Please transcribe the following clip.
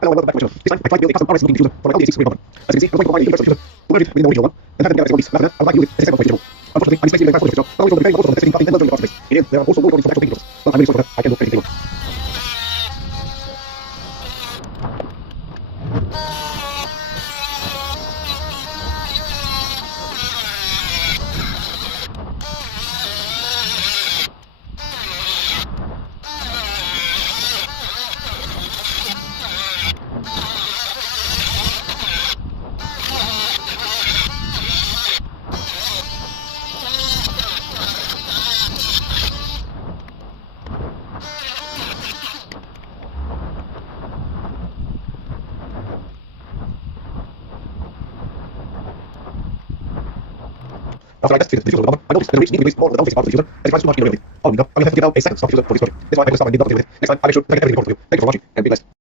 Hello, welcome back to my channel. This time, I tried to build a custom RS looking diffuser for my LDA 6 button. As you can see, I'm going to combine the diffuser. We'll with the original one, and have it together as one piece. After that, I would like to use it as a second vegetable. Unfortunately, I'm spacing the entire footage, so not only from the beginning, but also from the testing and during the space. In the end, there are also more recordings from actual videos. But I'm really sorry for that. I can't do anything more. After I tested the diffuser with the button, I noticed that the reach need to release more of the downface part of the diffuser, as it tries too much in the Following up, I will have to give out a second stop diffuser for this project. This is why I will start my new button with it. Next time, I will make sure to get everything recorded for you. Thank you for watching, and be blessed.